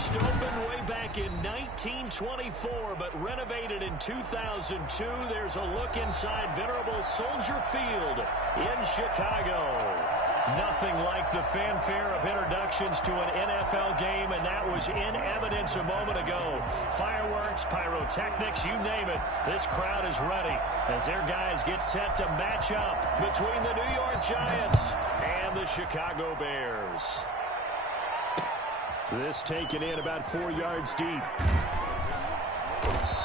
First opened way back in 1924, but renovated in 2002. There's a look inside venerable Soldier Field in Chicago. Nothing like the fanfare of introductions to an NFL game, and that was in evidence a moment ago. Fireworks, pyrotechnics, you name it. This crowd is ready as their guys get set to match up between the New York Giants and the Chicago Bears. This taken in about 4 yards deep.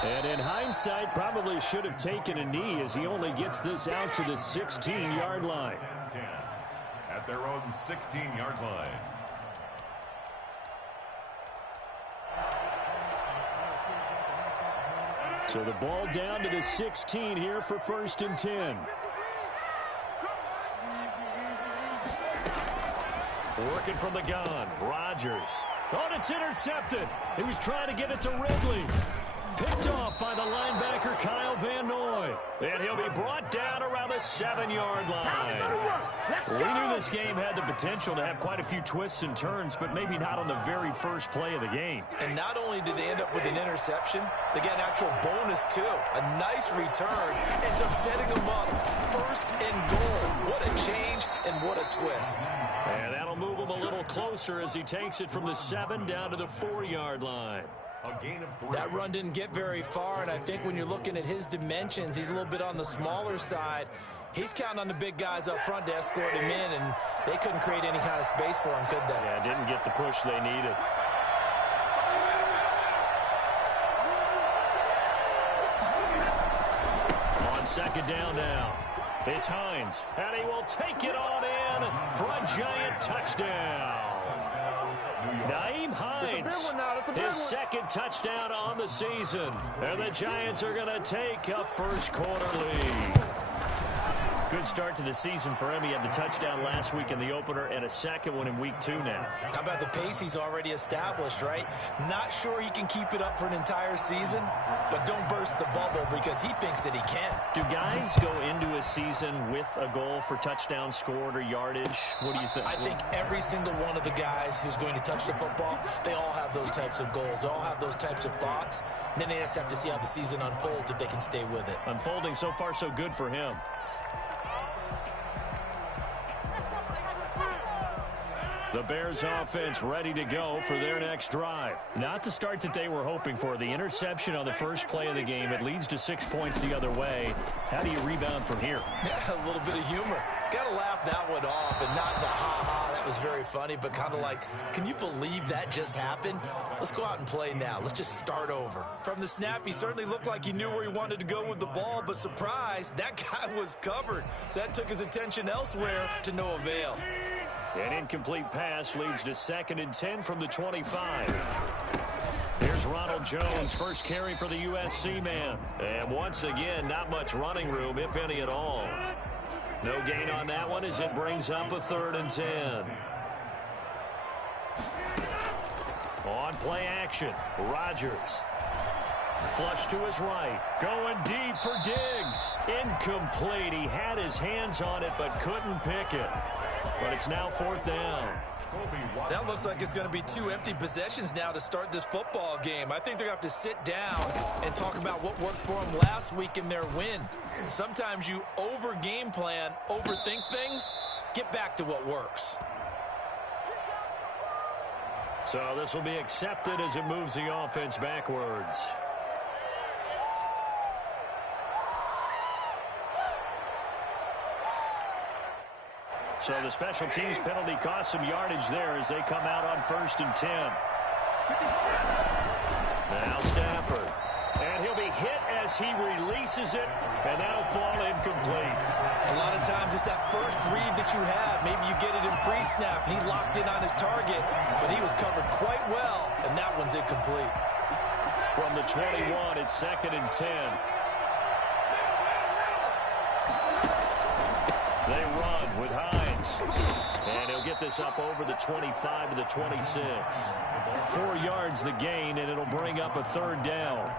And in hindsight, probably should have taken a knee as he only gets this out to the 16-yard line. At their own 16-yard line. So the ball down to the 16 here for 1st and 10. Working from the gun, Rodgers. Oh, and it's intercepted. He was trying to get it to Ridley. Picked off by the linebacker, Kyle Van Noy. And he'll be brought down around the 7-yard line. We knew this game had the potential to have quite a few twists and turns, but maybe not on the very first play of the game. And not only did they end up with an interception, they got an actual bonus, too. A nice return. Ends up setting them up 1st and goal. What a change and what a twist. And that'll move him a little closer as he takes it from the 7 down to the 4-yard line. That run didn't get very far, and I think when you're looking at his dimensions, he's a little bit on the smaller side. He's counting on the big guys up front to escort him in, and they couldn't create any kind of space for him, could they? Yeah, didn't get the push they needed. On 2nd down now, it's Hines, and he will take it on in for a giant touchdown. Nyheim Hines, his 2nd touchdown on the season. And the Giants are going to take a first-quarter lead. Good start to the season for him. He had the touchdown last week in the opener and a 2nd one in week 2 now. How about the pace he's already established, right? Not sure he can keep it up for an entire season, but don't burst the bubble because he thinks that he can. Do guys go into a season with a goal for touchdowns scored or yardage? What do you think? I think every single one of the guys who's going to touch the football, they all have those types of goals. They all have those types of thoughts. And then they just have to see how the season unfolds if they can stay with it. Unfolding so far so good for him. The Bears offense ready to go for their next drive. Not the start that they were hoping for. The interception on the first play of the game. It leads to 6 points the other way. How do you rebound from here? Yeah, a little bit of humor. Got to laugh that one off and not the ha-ha. That was very funny, but kind of like, can you believe that just happened? Let's go out and play now. Let's just start over. From the snap, he certainly looked like he knew where he wanted to go with the ball, but surprise, that guy was covered. So that took his attention elsewhere to no avail. An incomplete pass leads to 2nd and 10 from the 25. Here's Ronald Jones, first carry for the USC man. And once again, not much running room, if any at all. No gain on that one as it brings up a 3rd and 10. On play action, Rodgers. Flush to his right. Going deep for Diggs. Incomplete. He had his hands on it but couldn't pick it. But it's now 4th down. That looks like it's going to be 2 empty possessions now to start this football game. I think they're going to have to sit down and talk about what worked for them last week in their win. Sometimes you over-game plan, overthink things, get back to what works. So this will be accepted as it moves the offense backwards. So the special teams penalty cost some yardage there as they come out on 1st and 10. Now Stafford. And he'll be hit as he releases it, and that'll fall incomplete. A lot of times it's that first read that you have. Maybe you get it in pre-snap, and he locked in on his target, but he was covered quite well, and that one's incomplete. From the 21, it's 2nd and 10. They run with Hines. And he'll get this up over the 25 to the 26. 4 yards the gain, and it'll bring up a third down.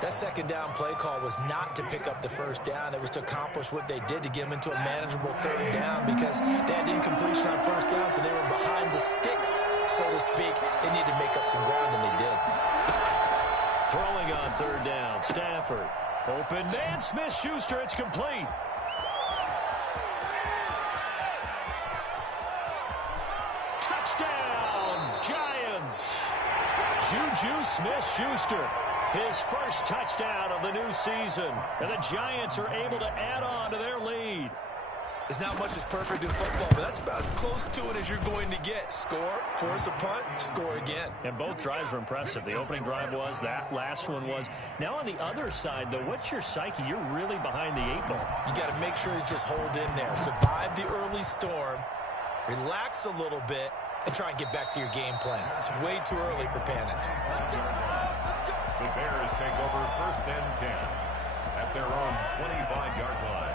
That second down play call was not to pick up the first down. It was to accomplish what they did to get them into a manageable third down because they had incompletion on first down, so they were behind the sticks, so to speak. They needed to make up some ground, and they did. Throwing on third down, Stafford. Open man, Smith-Schuster, it's complete. Touchdown, Giants. Juju Smith-Schuster, his first touchdown of the new season. And the Giants are able to add on to their lead. There's not much that's perfect in football, but that's about as close to it as you're going to get. Score, force a punt, score again. And both drives were impressive. The opening drive was, that last one was. Now on the other side, though, what's your psyche? You're really behind the 8 ball. You got to make sure you just hold in there. Survive the early storm, relax a little bit, and try and get back to your game plan. It's way too early for panic. The Bears take over 1st and 10 at their own 25-yard line.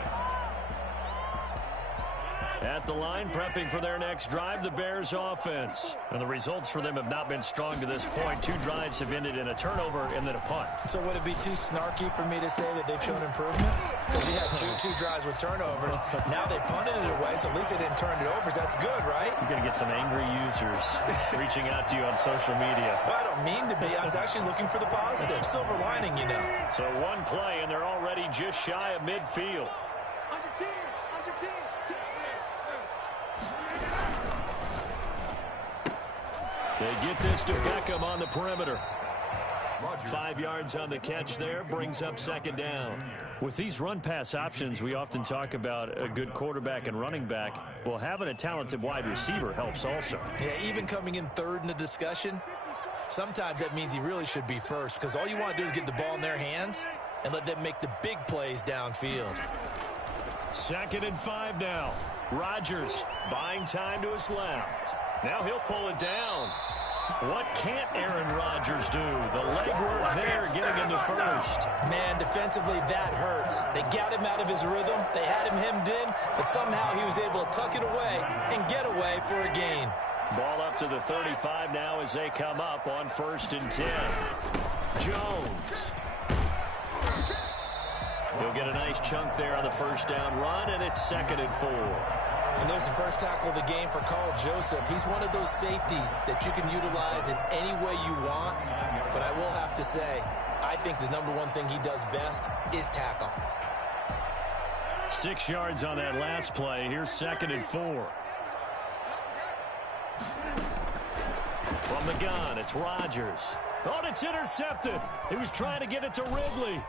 At the line, prepping for their next drive, the Bears offense. And the results for them have not been strong to this point. 2 drives have ended in a turnover and then a punt. So would it be too snarky for me to say that they've shown improvement? Because you had two drives with turnovers. Now they punted it away, so at least they didn't turn it over. So that's good, right? You're going to get some angry users reaching out to you on social media. Well, I don't mean to be. I was actually looking for the positive. Silver lining, you know. So one play, and they're already just shy of midfield. They get this to Beckham on the perimeter. 5 yards on the catch there, brings up 2nd down. With these run-pass options, we often talk about a good quarterback and running back. Well, having a talented wide receiver helps also. Yeah, even coming in 3rd in the discussion, sometimes that means he really should be first because all you want to do is get the ball in their hands and let them make the big plays downfield. 2nd and 5 now. Rodgers buying time to his left. Now he'll pull it down. What can't Aaron Rodgers do? The legwork there getting him to first. Man, defensively, that hurts. They got him out of his rhythm. They had him hemmed in, but somehow he was able to tuck it away and get away for a gain. Ball up to the 35 now as they come up on 1st and 10. Jones. He'll get a nice chunk there on the 1st down run, and it's 2nd and 4. And there's the first tackle of the game for Carl Joseph. He's one of those safeties that you can utilize in any way you want. But I will have to say, I think the #1 thing he does best is tackle. 6 yards on that last play. Here's 2nd and 4. From the gun, it's Rodgers. Oh, and it's intercepted. He was trying to get it to Ridley.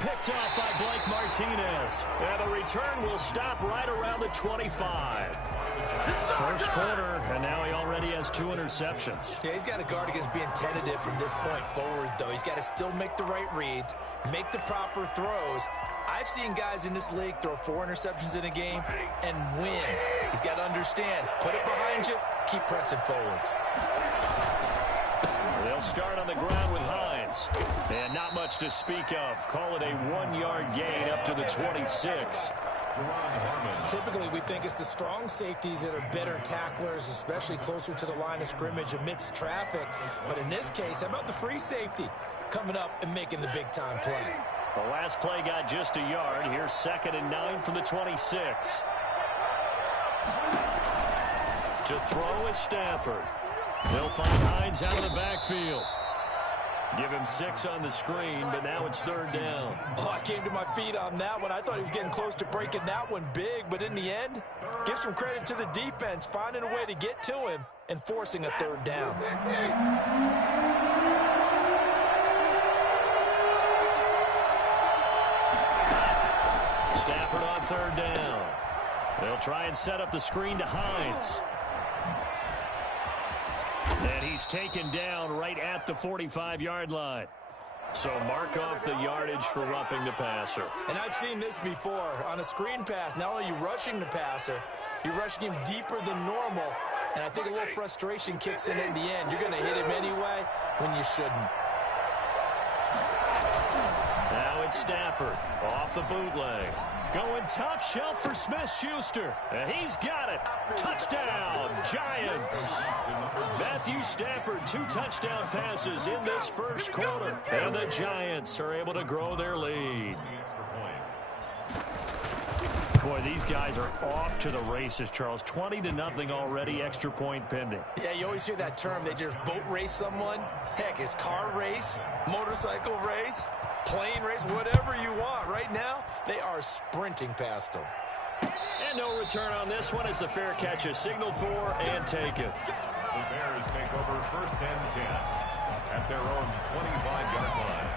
Picked off by Blake Martinez. And the return will stop right around the 25. First quarter, and now he already has 2 interceptions. Yeah, he's got to guard against being tentative from this point forward, though. He's got to still make the right reads, make the proper throws. I've seen guys in this league throw 4 interceptions in a game and win. He's got to understand, put it behind you, keep pressing forward. They'll start on the ground with Hines. And not much to speak of. Call it a 1-yard gain up to the 26. Typically, we think it's the strong safeties that are better tacklers, especially closer to the line of scrimmage amidst traffic. But in this case, how about the free safety coming up and making the big-time play? The last play got just a yard. Here's 2nd and 9 from the 26. To throw is Stafford. They'll find Hines out of the backfield. Give him 6 on the screen, but now it's 3rd down. Oh, I came to my feet on that one. I thought he was getting close to breaking that one big, but in the end, give some credit to the defense, finding a way to get to him and forcing a 3rd down. Stafford on 3rd down. They'll try and set up the screen to Hines. And he's taken down right at the 45-yard line. So mark off the yardage for roughing the passer. And I've seen this before. On a screen pass, not only are you rushing the passer, you're rushing him deeper than normal. And I think a little frustration kicks in at the end. You're going to hit him anyway when you shouldn't. Now it's Stafford off the bootleg. Going top shelf for Smith-Schuster. He's got it. Touchdown, Giants. Matthew Stafford, 2 touchdown passes in this first quarter. And the Giants are able to grow their lead. Boy, these guys are off to the races, Charles. 20-0 already, extra point pending. Yeah, you always hear that term. They just boat race someone. Heck, it's car race, motorcycle race, plane race, whatever you want. Right now, they are sprinting past them. And no return on this one as the fair catch is signaled for and taken. The Bears take over 1st and 10 at their own 25-yard line.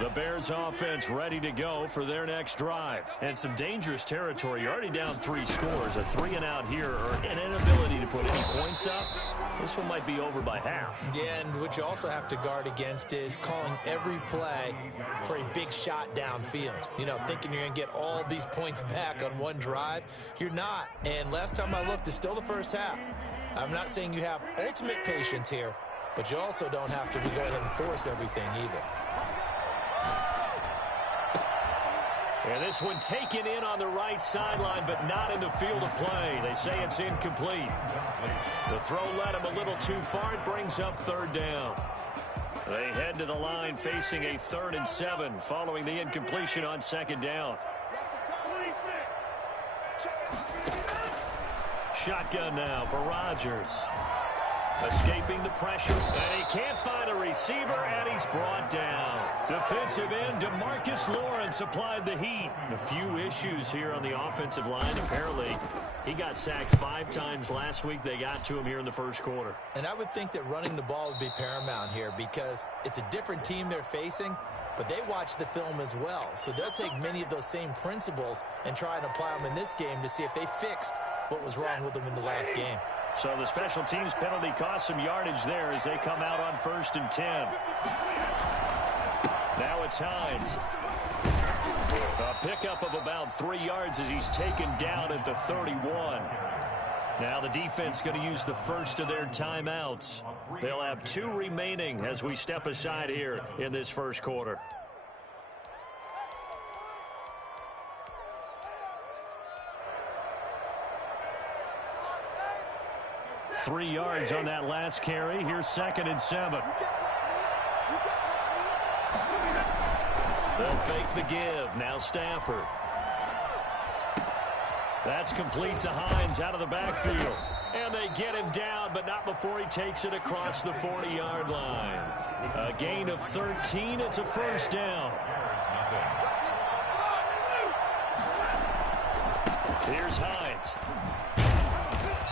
The Bears offense ready to go for their next drive. And some dangerous territory. You're already down 3 scores. A 3-and-out here or an inability to put any points up. This one might be over by half. Yeah, and what you also have to guard against is calling every play for a big shot downfield. You know, thinking you're going to get all these points back on one drive. You're not. And last time I looked, it's still the first half. I'm not saying you have ultimate patience here, but you also don't have to go ahead and force everything either. And this one taken in on the right sideline, but not in the field of play. They say it's incomplete. The throw led him a little too far. It brings up 3rd down. They head to the line facing a 3rd and 7 following the incompletion on 2nd down. Shotgun now for Rodgers. Escaping the pressure, and he can't find a receiver, and he's brought down. Defensive end DeMarcus Lawrence applied the heat. A few issues here on the offensive line. Apparently, he got sacked 5 times last week. They got to him here in the first quarter. And I would think that running the ball would be paramount here because it's a different team they're facing, but they watch the film as well. So they'll take many of those same principles and try and apply them in this game to see if they fixed what was wrong with them in the last game. So the special teams penalty cost some yardage there as they come out on 1st and 10. Now it's Hines. A pickup of about 3 yards as he's taken down at the 31. Now the defense going to use the first of their timeouts. They'll have 2 remaining as we step aside here in this first quarter. Three yards on that last carry. Here's 2nd and 7. They'll fake the give. Now Stafford. That's complete to Hines out of the backfield. And they get him down, but not before he takes it across the 40-yard line. A gain of 13. It's a 1st down. Here's Hines.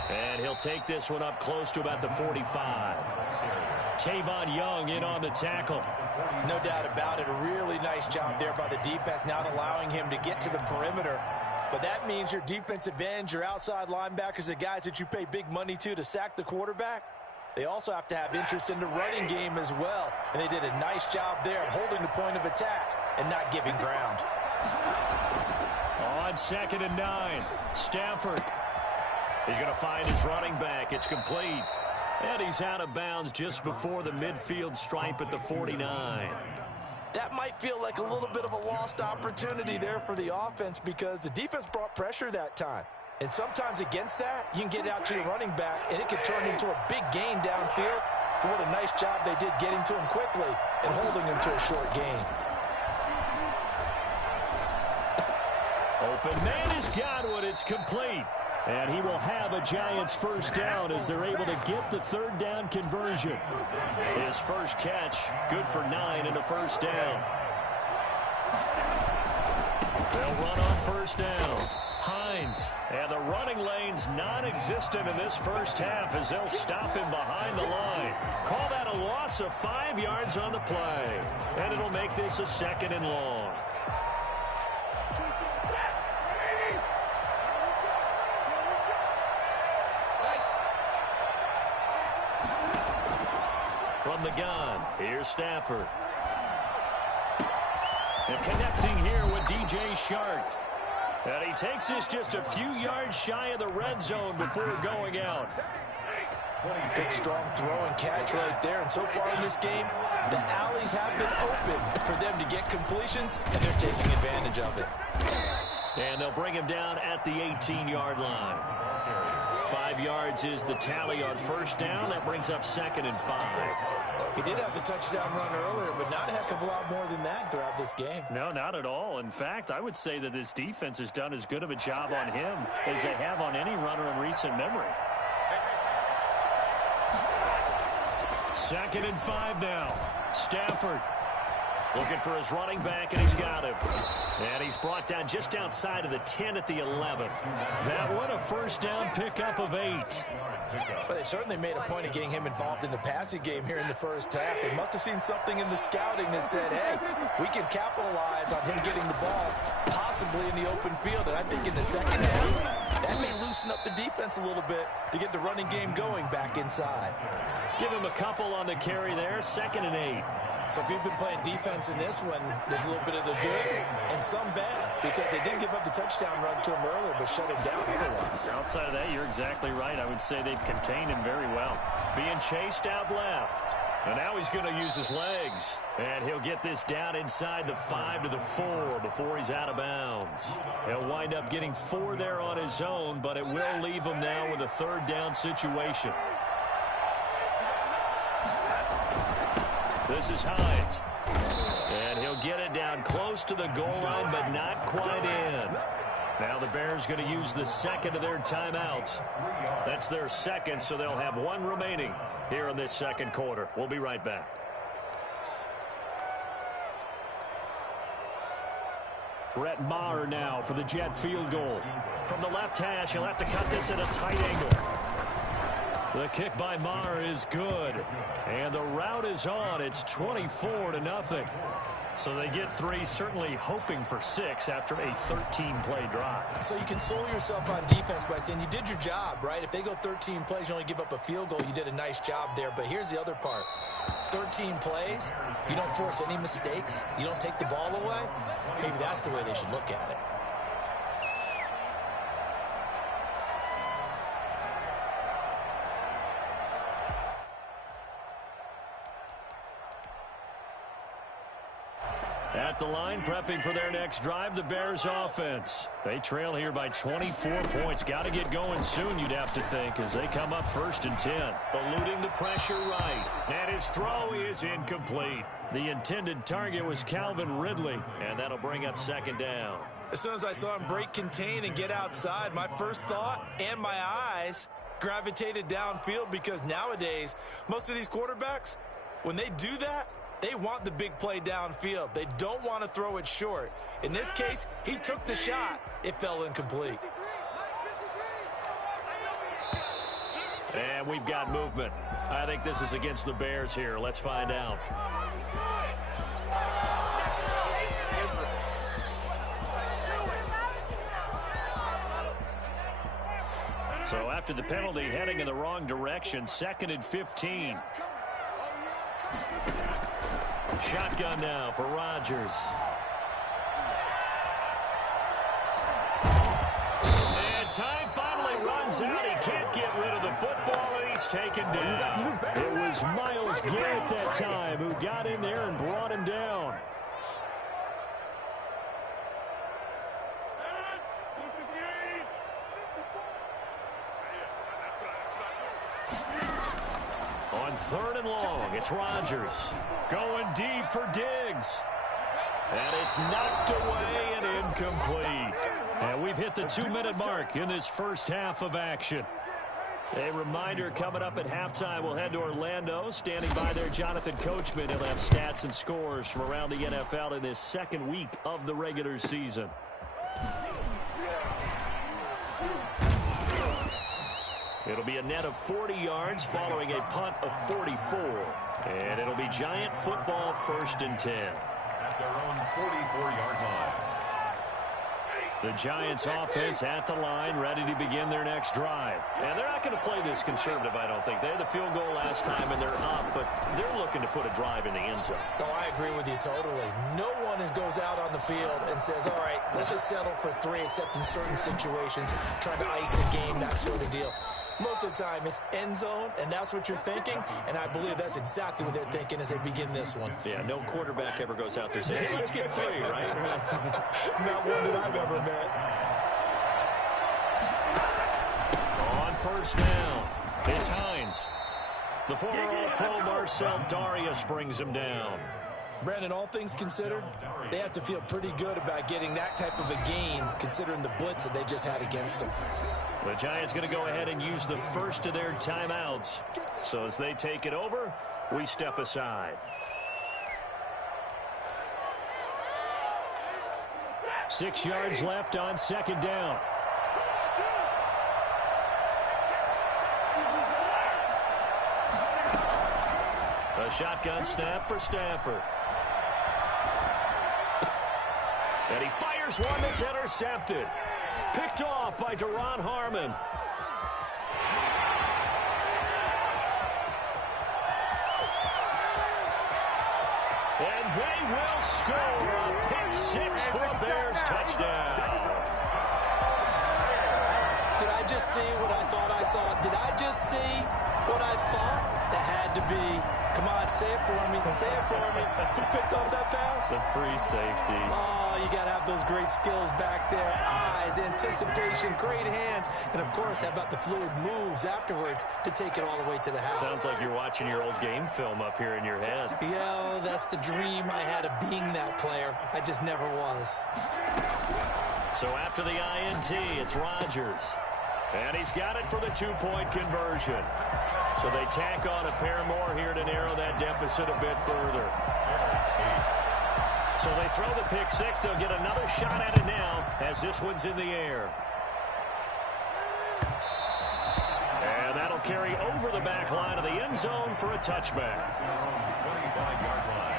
And he'll take this one up close to about the 45. Tavon Young in on the tackle. No doubt about it. A really nice job there by the defense, not allowing him to get to the perimeter. But that means your defensive ends, your outside linebackers, the guys that you pay big money to sack the quarterback, they also have to have interest in the running game as well. And they did a nice job there of holding the point of attack and not giving ground. On 2nd and 9, Stafford. He's going to find his running back. It's complete. And he's out of bounds just before the midfield stripe at the 49. That might feel like a little bit of a lost opportunity there for the offense because the defense brought pressure that time. And sometimes against that, you can get out to your running back, and it can turn into a big gain downfield. But what a nice job they did getting to him quickly and holding him to a short gain. Open man is Godwin. It's complete. And he will have a Giants 1st down as they're able to get the 3rd down conversion. His first catch, good for 9 and a 1st down. They'll run on 1st down. Hines, and the running lane's non-existent in this first half as they'll stop him behind the line. Call that a loss of 5 yards on the play. And it'll make this a 2nd and long. From the gun, Here's Stafford. And connecting here with DJ Chark. And he takes this just a few yards shy of the red zone before going out. Good, strong throw and catch right there. And so far in this game, the alleys have been open for them to get completions, and they're taking advantage of it. And they'll bring him down at the 18-yard line. 5 yards is the tally on first down. That brings up 2nd and 5. He did have the touchdown run earlier, but not a heck of a lot more than that throughout this game. No, not at all. In fact, I would say that this defense has done as good of a job on him as they have on any runner in recent memory. 2nd and 5 now. Stafford looking for his running back, and he's got him. And he's brought down just outside of the 10 at the 11. That one a first down pickup of 8. But they certainly made a point of getting him involved in the passing game here in the first half. They must have seen something in the scouting that said, hey, we can capitalize on him getting the ball, possibly in the open field. And I think in the second half, that may loosen up the defense a little bit to get the running game going back inside. Give him a couple on the carry there, 2nd and 8. So if you've been playing defense in this one, there's a little bit of the good and some bad, because they did give up the touchdown run to him earlier, but shut him down otherwise. Outside of that, you're exactly right. I would say they've contained him very well. Being chased out left. And now he's going to use his legs. And he'll get this down inside the 5 to the 4 before he's out of bounds. He'll wind up getting 4 there on his own, but it will leave him now with a 3rd down situation. This is Hines. And he'll get it down close to the goal line, but not quite in. Now the Bears going to use the 2nd of their timeouts. That's their 2nd, so they'll have 1 remaining here in this 2nd quarter. We'll be right back. Brett Maher now for the Jet field goal. From the left hash, he'll have to cut this at a tight angle. The kick by Maher is good. And the route is on. It's 24-0. So they get 3, certainly hoping for 6 after a 13-play drive. So you console yourself on defense by saying you did your job, right? If they go 13 plays, you only give up a field goal, you did a nice job there. But here's the other part. 13 plays, you don't force any mistakes, you don't take the ball away. Maybe that's the way they should look at it. At the line, prepping for their next drive, the Bears offense. They trail here by 24 points. Got to get going soon, you'd have to think, as they come up 1st and 10. Eluding the pressure right. And his throw is incomplete. The intended target was Calvin Ridley, and that'll bring up 2nd down. As soon as I saw him break contain and get outside, my first thought and my eyes gravitated downfield, because nowadays, most of these quarterbacks, when they do that, they want the big play downfield. They don't want to throw it short. In this case, he took the shot. It fell incomplete. And we've got movement. I think this is against the Bears here. Let's find out. So after the penalty, heading in the wrong direction, 2nd and 15. Shotgun now for Rodgers. And time finally runs out. He can't get rid of the football, and he's taken down. It was Myles Garrett that time who got in there and brought him down. On 3rd and long, it's Rodgers. Going deep for Diggs. And it's knocked away and incomplete. And we've hit the 2-minute mark in this first half of action. A reminder, coming up at halftime, we'll head to Orlando. Standing by there, Jonathan Coachman. He'll have stats and scores from around the NFL in this 2nd week of the regular season. It'll be a net of 40 yards following a punt of 44. And it'll be Giant football 1st and 10. At their own 44-yard line. The Giants offense at the line, ready to begin their next drive. And they're not going to play this conservative, I don't think. They had the field goal last time, and they're up, but they're looking to put a drive in the end zone. Oh, I agree with you totally. No one goes out on the field and says, all right, let's just settle for 3, except in certain situations, trying to ice a game, that sort of deal. Most of the time, it's end zone, and that's what you're thinking, and I believe that's exactly what they're thinking as they begin this one. Yeah, no quarterback ever goes out there saying, hey, let's get 3, right? Not one that I've ever met. On first down, it's Hines. The former All-Pro Marcel Darius brings him down. Brandon, all things considered, they have to feel pretty good about getting that type of a gain, considering the blitz that they just had against them. The Giants going to go ahead and use the first of their timeouts. So as they take it over, we step aside. 6 yards left on second down. A shotgun snap for Stafford. And he fires one that's intercepted. Picked off by Duron Harmon. And they will score a pick 6 for a Bears touchdown. Did I just see what I thought I saw? Did I just see what I thought? That had to be. Come on, say it for me. Say it for me. Who picked up that pass? The free safety. Oh, you got to have those great skills back there. Eyes, anticipation, great hands. And, of course, how about the fluid moves afterwards to take it all the way to the house? Sounds like you're watching your old game film up here in your head. Yeah, that's the dream I had of being that player. I just never was. So after the INT, it's Rodgers. And he's got it for the 2-point conversion. So they tack on a pair more here to narrow that deficit a bit further. So they throw the pick 6. They'll get another shot at it now as this one's in the air. And that'll carry over the back line of the end zone for a touchback. 25-yard line.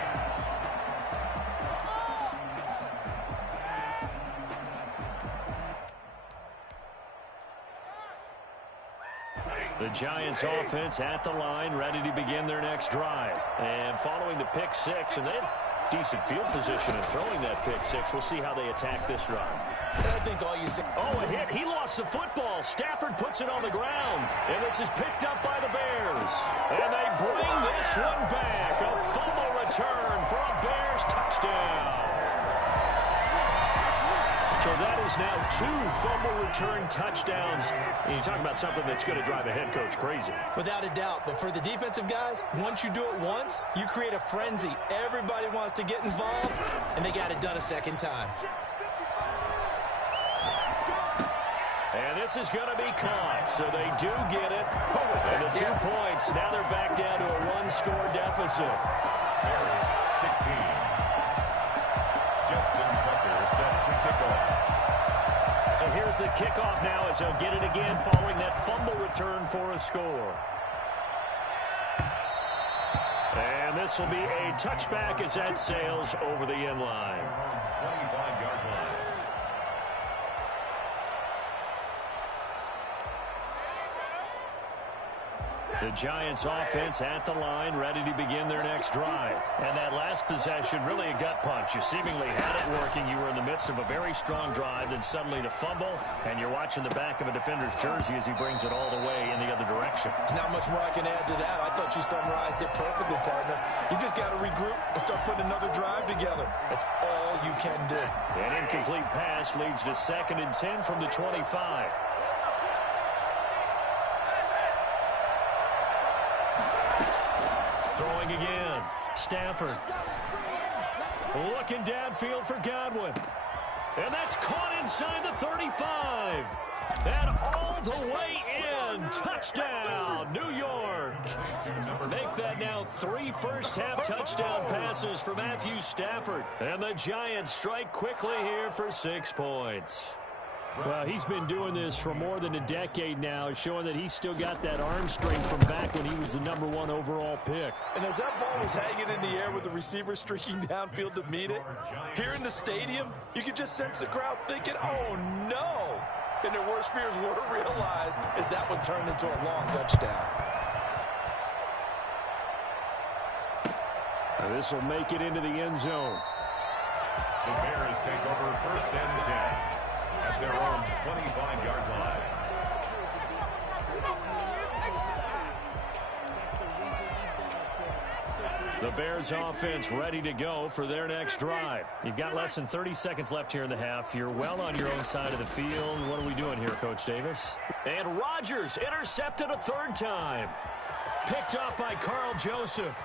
The Giants offense at the line, ready to begin their next drive. And following the pick 6, and they had decent field position in throwing that pick 6. We'll see how they attack this drive. I think all you see. Oh, a hit. He lost the football. Stafford puts it on the ground. And this is picked up by the Bears. And they bring this one back. A fumble return for a Bears touchdown. So that is now 2 fumble return touchdowns. And you talk about something that's going to drive a head coach crazy. Without a doubt. But for the defensive guys, once you do it once, you create a frenzy. Everybody wants to get involved, and they got it done a second time. And this is going to be caught. So they do get it. And the 2 points. Now they're back down to a 1-score deficit. Bears 16. Justin Tucker set to kick off. So here's the kickoff now as they'll get it again following that fumble return for a score. And this will be a touchback as that sails over the end line. 25-yard line. The Giants offense at the line, ready to begin their next drive. And that last possession, really a gut punch. You seemingly had it working. You were in the midst of a very strong drive, then suddenly the fumble, and you're watching the back of a defender's jersey as he brings it all the way in the other direction. There's not much more I can add to that. I thought you summarized it perfectly, partner. You just got to regroup and start putting another drive together. That's all you can do. An incomplete pass leads to 2nd and 10 from the 25. Throwing again. Stafford. Looking downfield for Godwin. And that's caught inside the 35. And all the way in. Touchdown, New York. Make that now 3 first-half touchdown passes for Matthew Stafford. And the Giants strike quickly here for 6 points. Well, he's been doing this for more than a decade now, showing that he's still got that arm strength from back when he was the #1 overall pick. And as that ball was hanging in the air with the receiver streaking downfield to meet it, here in the stadium, you could just sense the crowd thinking, oh, no. And their worst fears were realized as that one turned into a long touchdown. And this will make it into the end zone. The Bears take over 1st and 10 at their own 25-yard line. The Bears offense ready to go for their next drive. You've got less than 30 seconds left here in the half. You're well on your own side of the field. What are we doing here, Coach Davis? And Rodgers intercepted a 3rd time. Picked up by Carl Joseph.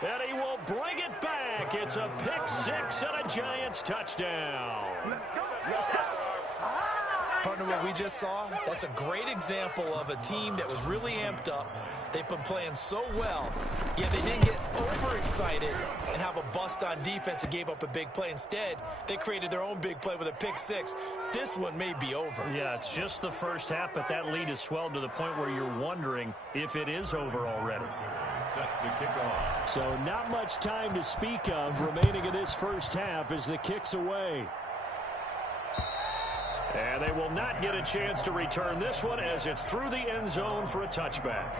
And he will bring it back. It's a pick 6 and a Giants touchdown. Partner, what we just saw, that's a great example of a team that was really amped up. They've been playing so well, yet they didn't get overexcited and have a bust on defense and gave up a big play. Instead, they created their own big play with a pick 6. This one may be over. Yeah, it's just the first half, but that lead has swelled to the point where you're wondering if it is over already. Set to kick off. So not much time to speak of remaining in this first half as the kick's away. And they will not get a chance to return this one as it's through the end zone for a touchback.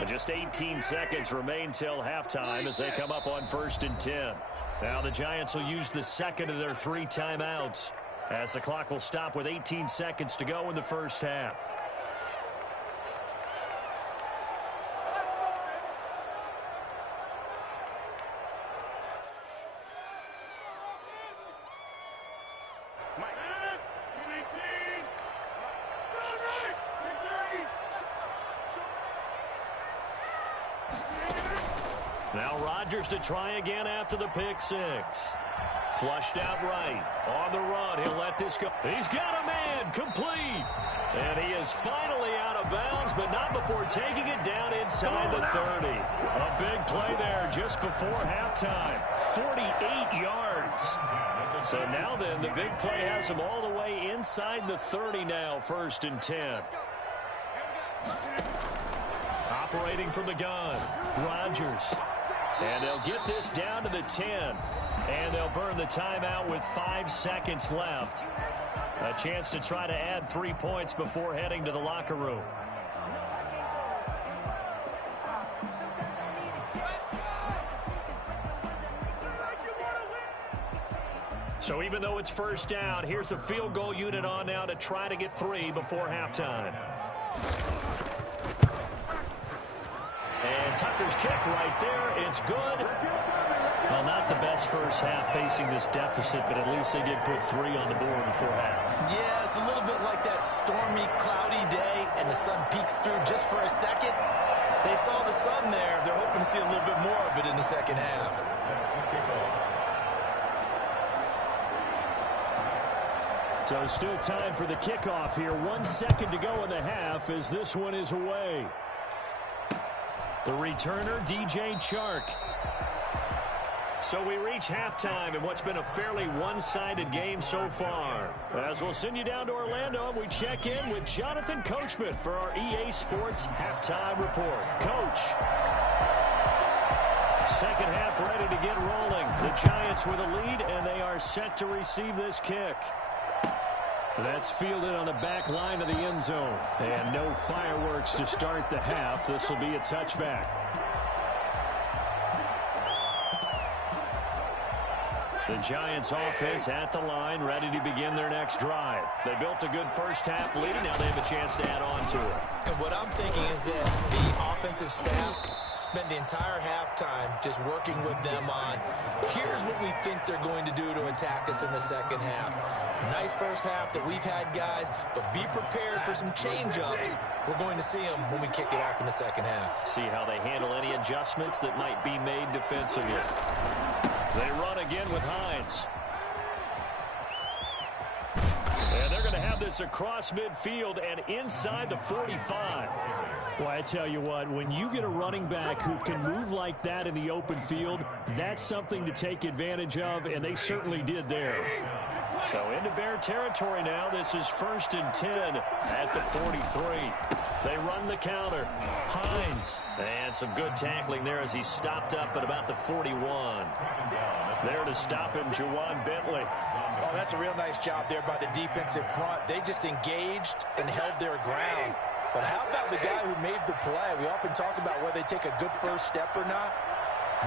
And just 18 seconds remain till halftime as they come up on 1st and 10. Now the Giants will use the second of their 3 timeouts as the clock will stop with 18 seconds to go in the first half. Now Rodgers to try again after the pick 6. Flushed out right. On the run. He'll let this go. He's got a man. Complete. And he is finally out of bounds, but not before taking it down inside the 30. A big play there just before halftime. 48 yards. So now then, the big play has him all the way inside the 30 now, 1st and 10. Operating from the gun, Rodgers. And they'll get this down to the 10. And they'll burn the timeout with 5 seconds left. A chance to try to add 3 points before heading to the locker room. So even though it's first down, here's the field goal unit on now to try to get 3 before halftime. And Tucker's kick right there. It's good. Well, not the best first half facing this deficit, but at least they did put 3 on the board before half. Yeah, it's a little bit like that stormy, cloudy day, and the sun peeks through just for a second. They saw the sun there. They're hoping to see a little bit more of it in the second half. So still time for the kickoff here. 1 second to go in the half as this one is away. The returner, DJ Chark. So we reach halftime in what's been a fairly one-sided game so far. As we'll send you down to Orlando, we check in with Jonathan Coachman for our EA Sports Halftime Report. Coach. Second half ready to get rolling. The Giants with a lead, and they are set to receive this kick. That's fielded on the back line of the end zone. And no fireworks to start the half. This will be a touchback. The Giants offense at the line, ready to begin their next drive. They built a good first half lead. Now they have a chance to add on to it. And what I'm thinking is that the offensive staff spent the entire halftime just working with them on, here's what we think they're going to do to attack us in the second half. Nice first half that we've had, guys, but be prepared for some change-ups. We're going to see them when we kick it off in the second half. See how they handle any adjustments that might be made defensively. They run again with Hines. And they're going to have this across midfield and inside the 45. Well, I tell you what, when you get a running back who can move like that in the open field, that's something to take advantage of, and they certainly did there. So into Bear territory now. This is 1st and 10 at the 43. They run the counter. Hines. And some good tackling there as he stopped up at about the 41. There to stop him, Juwan Bentley. Oh, that's a real nice job there by the defensive front. They just engaged and held their ground. But how about the guy who made the play? We often talk about whether they take a good first step or not.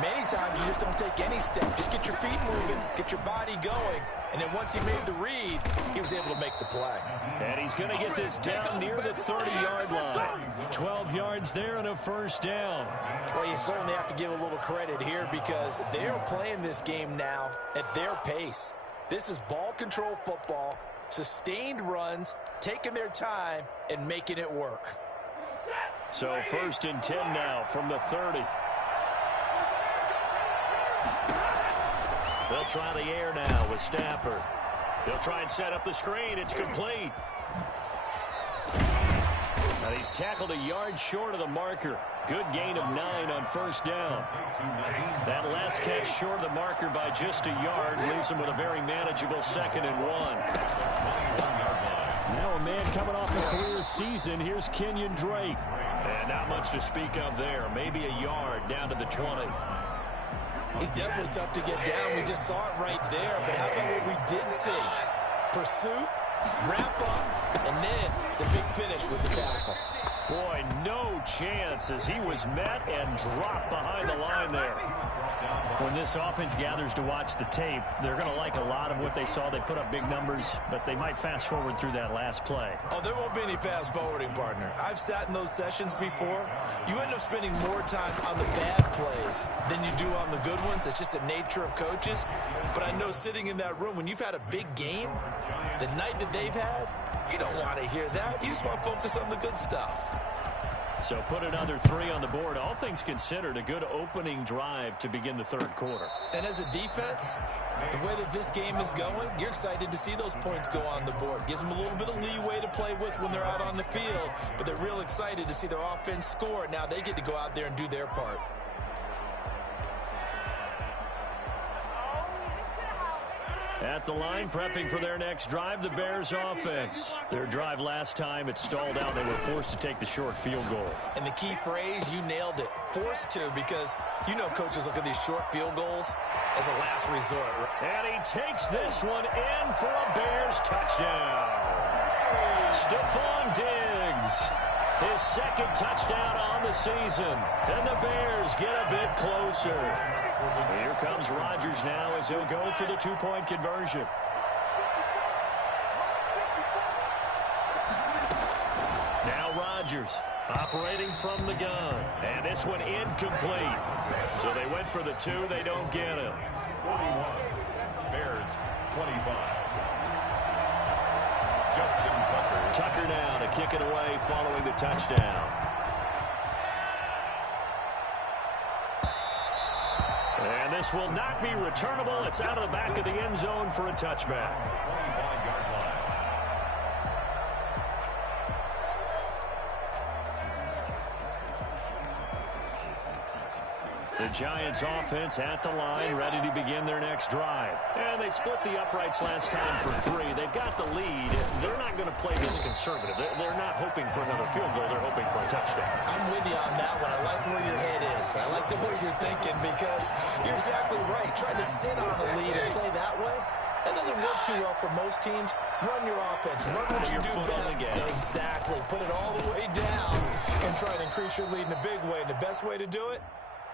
Many times you just don't take any step. Just get your feet moving, get your body going. And then once he made the read, he was able to make the play. And he's going to get this down near the 30-yard line. 12 yards there and a first down. Well, you certainly have to give a little credit here because they're playing this game now at their pace. This is ball control football, sustained runs, taking their time, and making it work. So 1st and 10 now from the 30. They'll try the air now with Stafford. They'll try and set up the screen. It's complete. And he's tackled a yard short of the marker. Good gain of 9 on first down. That last catch short of the marker by just a yard leaves him with a very manageable 2nd and 1. Now a man coming off a career season. Here's Kenyon Drake. And not much to speak of there. Maybe a yard down to the 20. He's definitely tough to get down. We just saw it right there. But how about what we did see? Pursuit, wrap up, and then the big finish with the tackle. Boy, no chance as he was met and dropped behind the line there. When this offense gathers to watch the tape, they're going to like a lot of what they saw. They put up big numbers, but they might fast forward through that last play. Oh, there won't be any fast forwarding, partner. I've sat in those sessions before. You end up spending more time on the bad plays than you do on the good ones. It's just the nature of coaches. But I know sitting in that room, when you've had a big game, the night that they've had, you don't want to hear that. You just want to focus on the good stuff. So put another 3 on the board. All things considered, a good opening drive to begin the third quarter. And as a defense, the way that this game is going, you're excited to see those points go on the board. Gives them a little bit of leeway to play with when they're out on the field, but they're real excited to see their offense score. Now they get to go out there and do their part. At the line, prepping for their next drive, the Bears offense. Their drive last time, it stalled out. They were forced to take the short field goal. And the key phrase, you nailed it. Forced to, because you know coaches look at these short field goals as a last resort. And he takes this one in for a Bears touchdown. Stephon Diggs, his 2nd touchdown on the season. And the Bears get a bit closer. Here comes Rodgers now as he'll go for the 2-point conversion. Now Rodgers operating from the gun. And this one incomplete. So they went for the 2. They don't get it. 41. Bears 25. Justin Tucker. Tucker now to kick it away following the touchdown. And this will not be returnable. It's out of the back of the end zone for a touchback. 25-yard line. The Giants offense at the line, ready to begin their next drive. And they split the uprights last time for 3. They've got the lead. They're not going to play this conservative. They're not hoping for another field goal. They're hoping for a touchdown. I'm with you on that one. I like where your head is. I like the way you're thinking because you're exactly right. Trying to sit on a lead and play that way, that doesn't work too well for most teams. Run your offense. Run what you do best. Exactly. Put it all the way down and try to increase your lead in a big way. And the best way to do it,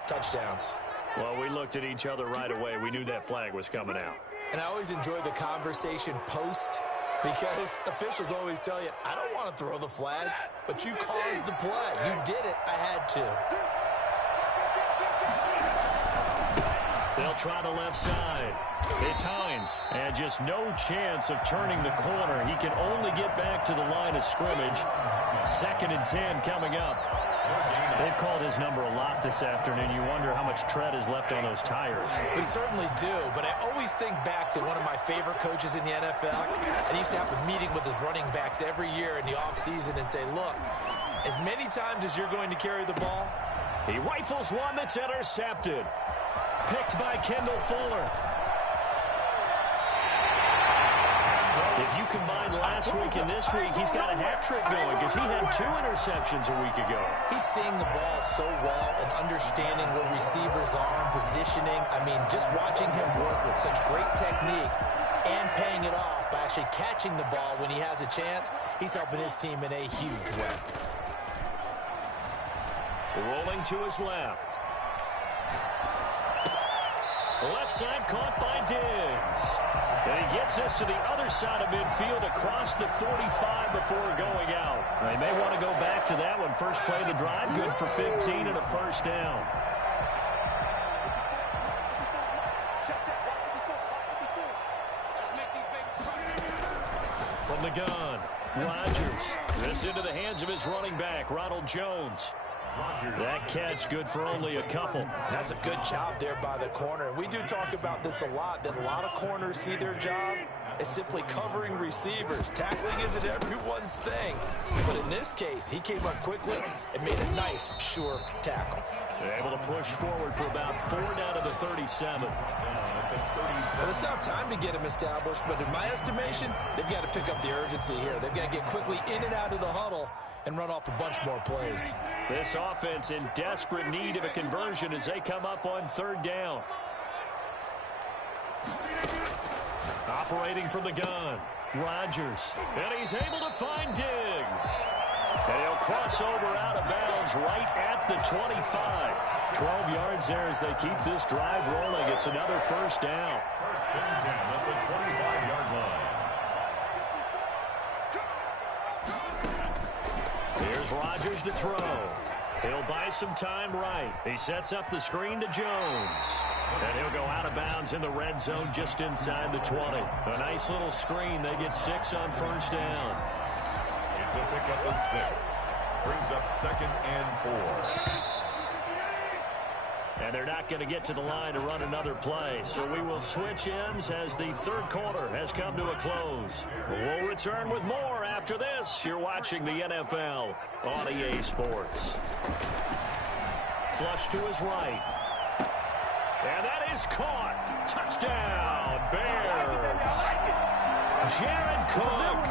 touchdowns. Well, we looked at each other right away. We knew that flag was coming out. And I always enjoy the conversation post because officials always tell you, I don't want to throw the flag, but you caused the play. You did it. I had to. They'll try the left side. It's Hines. And just no chance of turning the corner. He can only get back to the line of scrimmage. 2nd and 10 coming up. They've called his number a lot this afternoon. You wonder how much tread is left on those tires. We certainly do, but I always think back to one of my favorite coaches in the NFL. And he used to have a meeting with his running backs every year in the offseason and say, look, as many times as you're going to carry the ball. He rifles one that's intercepted. Picked by Kendall Fuller. If you combine last week and this week, he's got a hat trick going because he had 2 interceptions a week ago. He's seeing the ball so well and understanding where receivers are and positioning. I mean, just watching him work with such great technique and paying it off by actually catching the ball when he has a chance, he's helping his team in a huge way. Rolling to his left. Left side caught by Diggs. And he gets us to the other side of midfield across the 45 before going out. They may want to go back to that one. First play of the drive, good for 15 and a first down. From the gun, Rodgers. This into the hands of his running back, Ronald Jones. That catch good for only a couple. That's a good job there by the corner. We do talk about this a lot, that a lot of corners see their job as simply covering receivers. Tackling isn't everyone's thing. But in this case, he came up quickly and made a nice, sure tackle. They're able to push forward for about 4 down to the 37. Well, it's tough time to get him established, but in my estimation, they've got to pick up the urgency here. They've got to get quickly in and out of the huddle and run off a bunch more plays. This offense in desperate need of a conversion as they come up on 3rd down. Operating from the gun, Rodgers. And he's able to find Diggs. And he'll cross over out of bounds right at the 25. 12 yards there as they keep this drive rolling. It's another first down. First and 10 at the 25-yard line. Here's Rodgers to throw. He'll buy some time right. He sets up the screen to Jones. And he'll go out of bounds in the red zone just inside the 20. A nice little screen. They get 6 on first down. It's a pickup of 6. Brings up 2nd and 4. And they're not going to get to the line to run another play. So we will switch ends as the 3rd quarter has come to a close. We'll return with more after this. You're watching the NFL on EA Sports. Flush to his right. And that is caught. Touchdown, Bears. Jared Cook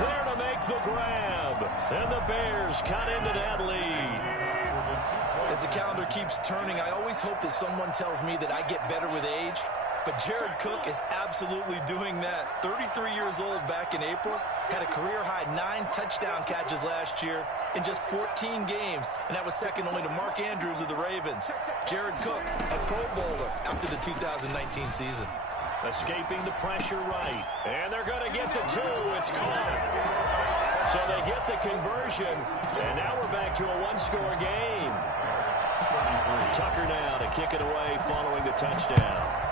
there to make the grab. And the Bears cut into that lead. As the calendar keeps turning, I always hope that someone tells me that I get better with age. But Jared Cook is absolutely doing that. 33 years old back in April. Had a career-high 9 touchdown catches last year in just 14 games. And that was second only to Mark Andrews of the Ravens. Jared Cook, a Pro Bowler after the 2019 season. Escaping the pressure right. And they're going to get the 2. It's caught. So they get the conversion. And now we're back to a 1-score game. Tucker now to kick it away following the touchdown.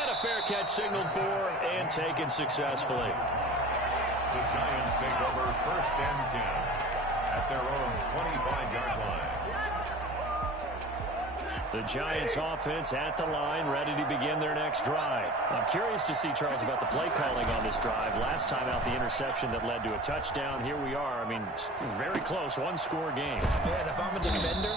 And a fair catch signaled for and taken successfully. The Giants take over 1st and 10 at their own 25-yard line. The Giants offense at the line, ready to begin their next drive. I'm curious to see, Charles, about the play calling on this drive. Last time out, the interception that led to a touchdown. Here we are. I mean, very close, 1-score game. Man, if I'm a defender,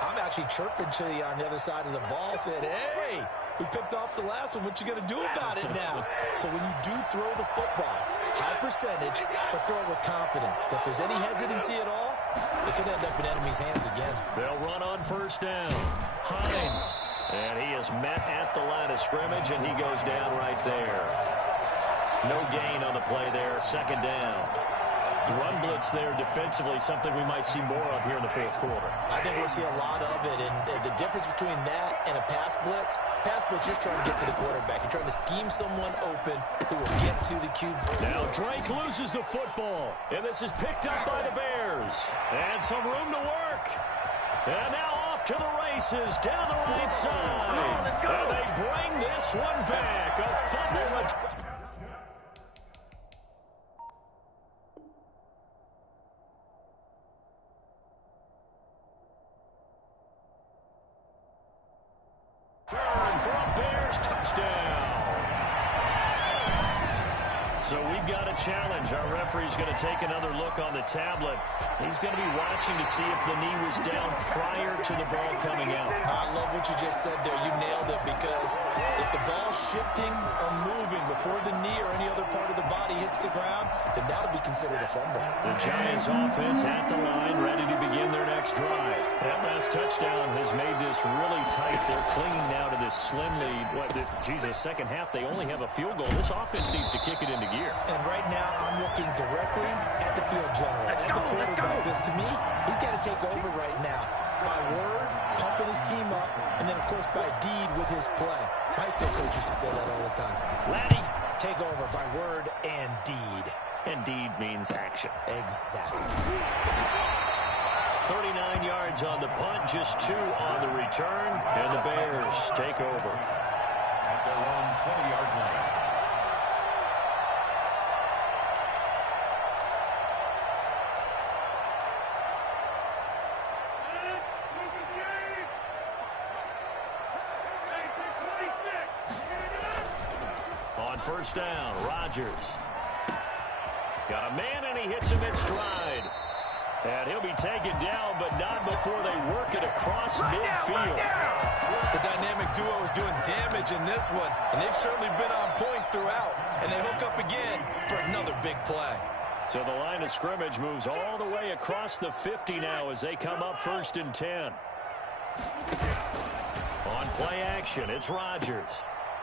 I'm actually chirping to you on the other side of the ball, saying, hey, we picked off the last one. What you going to do about it now? So when you do throw the football, high percentage, but throw it with confidence. If there's any hesitancy at all, it could end up in enemy's hands again. They'll run on first down. Hines. And he is met at the line of scrimmage, and he goes down right there. No gain on the play there. 2nd down. Run blitz there defensively, something we might see more of here in the 4th quarter. I think we'll see a lot of it, and the difference between that and a pass blitz, you're just trying to get to the quarterback. You're trying to scheme someone open who will get to the QB. Now Drake loses the football, and this is picked up by the Bears. And some room to work. And now off to the races down the right side. And they bring this one back. A fumble return. For a Bears touchdown. So we've got a challenge. Our referee's going to take another look on the tablet. He's going to be watching to see if the knee was down prior to the ball coming out. I love what you just said there. You nailed it, because if the ball's shifting or moving before the knee or any other part of the body hits the ground, then that'll be considered a fumble. The Giants offense at the line, ready to begin their next drive. That last touchdown has made this really tight. They're clinging now to this slim lead. Second half, they only have a field goal. This offense needs to kick it into gear. And right now, I'm looking directly at the field general, at the quarterback. Because to me, he's got to take over right now. By word, pumping his team up, and then, of course, by deed with his play. My high school coach used to say that all the time. Laddie, take over by word and deed. And deed means action. Exactly. 39 yards on the punt, just 2 on the return, and the Bears take over. At their own 20-yard line. On first down, Rodgers. Got a man, and he hits him in stride. And he'll be taken down, but not before they work it across midfield. The dynamic duo is doing damage in this one, and they've certainly been on point throughout. And they hook up again for another big play. So the line of scrimmage moves all the way across the 50 now as they come up 1st and 10. On play action, it's Rodgers.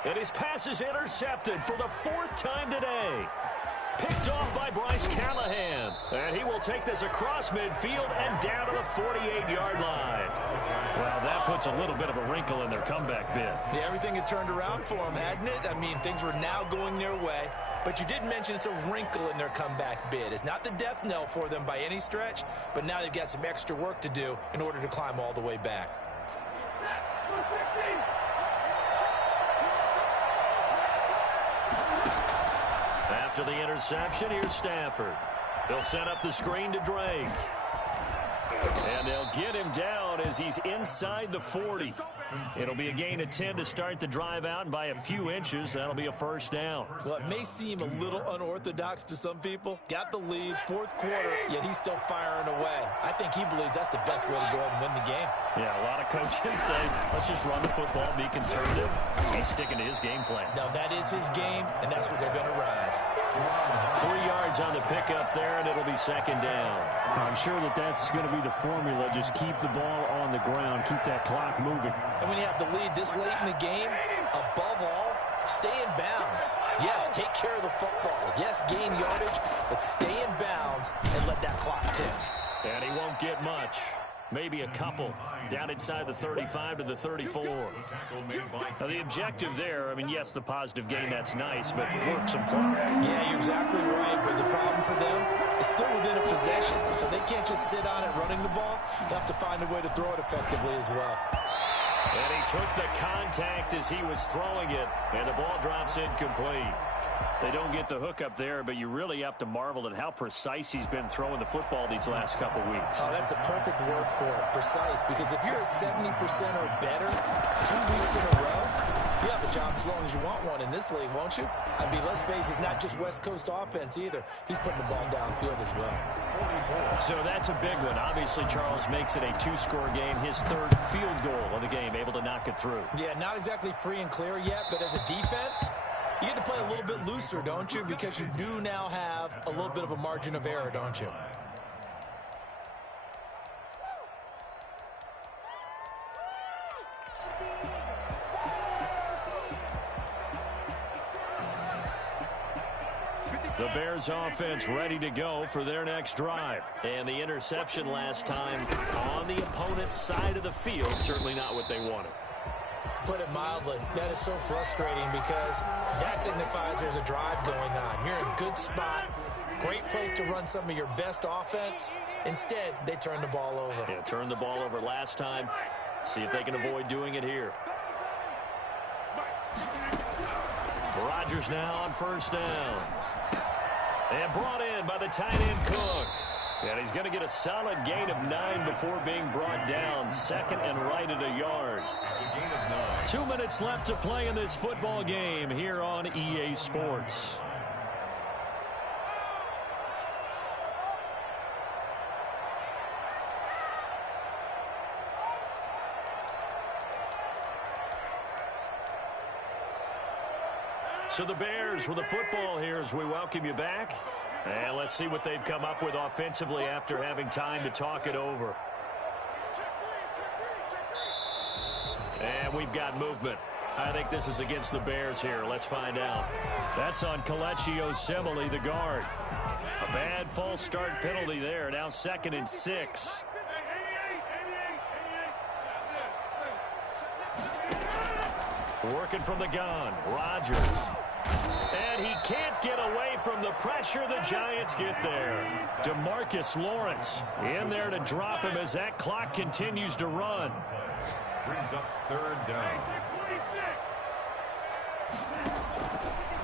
And his pass is intercepted for the 4th time today. Picked off by Bryce Callahan. And he will take this across midfield and down to the 48-yard line. Well, that puts a little bit of a wrinkle in their comeback bid. Yeah, everything had turned around for them, hadn't it? I mean, things were now going their way. But you did mention it's a wrinkle in their comeback bid. It's not the death knell for them by any stretch, but now they've got some extra work to do in order to climb all the way back. After the interception, here's Stafford. They'll set up the screen to Drake. And they'll get him down as he's inside the 40. It'll be a gain of 10 to start the drive out, and by a few inches, that'll be a first down. Well, it may seem a little unorthodox to some people. Got the lead, 4th quarter, yet he's still firing away. I think he believes that's the best way to go ahead and win the game. Yeah, a lot of coaches say, let's just run the football, be conservative. He's sticking to his game plan. Now, that is his game, and that's what they're going to ride. 3 yards on the pickup there, and it'll be 2nd down. I'm sure that's going to be the formula. Just keep the ball on the ground. Keep that clock moving. And when you have the lead this late in the game, above all, stay in bounds. Yes, take care of the football. Yes, gain yardage, but stay in bounds and let that clock tick. And he won't get much. Maybe a couple. Down inside the 35 to the 34. Now, the objective there, I mean, yes, the positive gain, that's nice, but work some clock. Yeah, you're exactly right, but the problem for them is still within a possession, so they can't just sit on it running the ball. They'll have to find a way to throw it effectively as well. And he took the contact as he was throwing it, and the ball drops incomplete. They don't get the hook up there, but you really have to marvel at how precise he's been throwing the football these last couple weeks. Oh, that's the perfect word for it, precise, because if you're at 70% or better 2 weeks in a row, you have a job as long as you want one in this league, won't you? I mean, let's face it, it's not just West Coast offense either. He's putting the ball downfield as well. So that's a big one. Obviously, Charles makes it a 2-score game, his 3rd field goal of the game, able to knock it through. Yeah, not exactly free and clear yet, but as a defense, you get to play a little bit looser, don't you? Because you do now have a little bit of a margin of error, don't you? The Bears offense ready to go for their next drive. And the interception last time on the opponent's side of the field, certainly not what they wanted. Put it mildly, that is so frustrating because that signifies there's a drive going on. You're in a good spot, great place to run some of your best offense. Instead, they turn the ball over. Yeah, turned the ball over last time. See if they can avoid doing it here. Rodgers now on first down. And brought in by the tight end Cook. And he's going to get a solid gain of 9 before being brought down. 2nd and right at a yard. 2 minutes left to play in this football game here on EA Sports. So the Bears with the football here as we welcome you back. And let's see what they've come up with offensively after having time to talk it over. And we've got movement. I think this is against the Bears here. Let's find out. That's on Kelechi Osemele, the guard. A bad false start penalty there. Now 2nd and 6. Working from the gun. Rodgers. And he can't get away from the pressure. The Giants get there. DeMarcus Lawrence in there to drop him as that clock continues to run. Brings up 3rd down.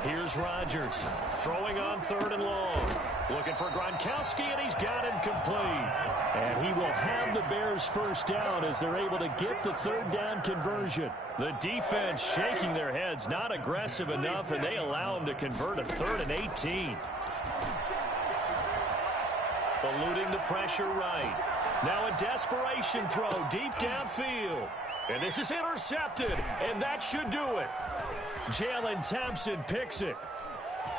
Here's Rodgers throwing on 3rd and long. Looking for Gronkowski, and he's got him complete. And he will have the Bears first down as they're able to get the 3rd down conversion. The defense shaking their heads, not aggressive enough, and they allow him to convert a 3rd and 18. Eluding the pressure right. Now a desperation throw deep downfield. And this is intercepted, and that should do it. Jalen Thompson picks it.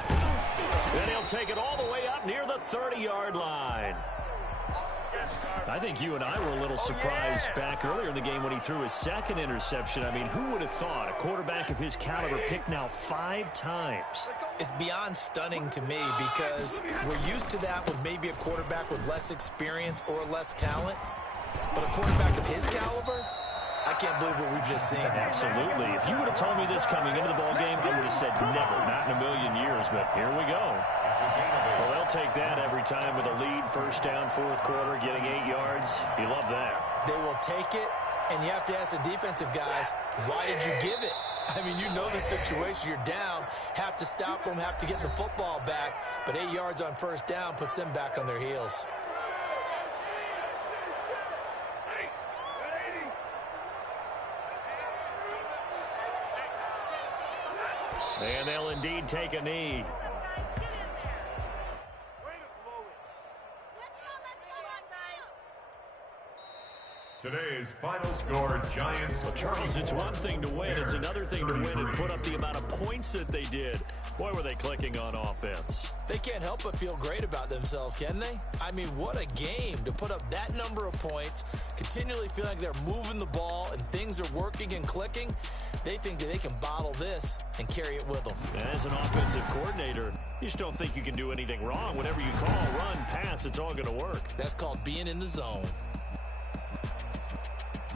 And he'll take it all the way up near the 30-yard line. I think you and I were a little surprised back earlier in the game when he threw his 2nd interception. I mean, who would have thought a quarterback of his caliber picked now 5 times? It's beyond stunning to me because we're used to that with maybe a quarterback with less experience or less talent. But a quarterback of his caliber, I can't believe what we've just seen. Absolutely. If you would have told me this coming into the ball game, I would have said never, not in a million years. But here we go. Well, they'll take that every time with a lead. 1st down, 4th quarter, getting 8 yards. You love that. They will take it, and you have to ask the defensive guys, why did you give it? I mean, you know the situation. You're down, have to stop them, have to get the football back. But 8 yards on 1st down puts them back on their heels. And they'll indeed take a knee. Today's final score, Giants. Well, Charles, it's one thing to win. It's another thing to win and put up the amount of points that they did. Boy, were they clicking on offense. They can't help but feel great about themselves, can they? I mean, what a game to put up that number of points, continually feel like they're moving the ball and things are working and clicking. They think that they can bottle this and carry it with them. As an offensive coordinator, you just don't think you can do anything wrong. Whatever you call, run, pass, it's all going to work. That's called being in the zone.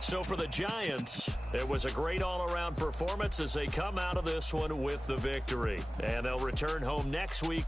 So for the Giants, it was a great all-around performance as they come out of this one with the victory. And they'll return home next week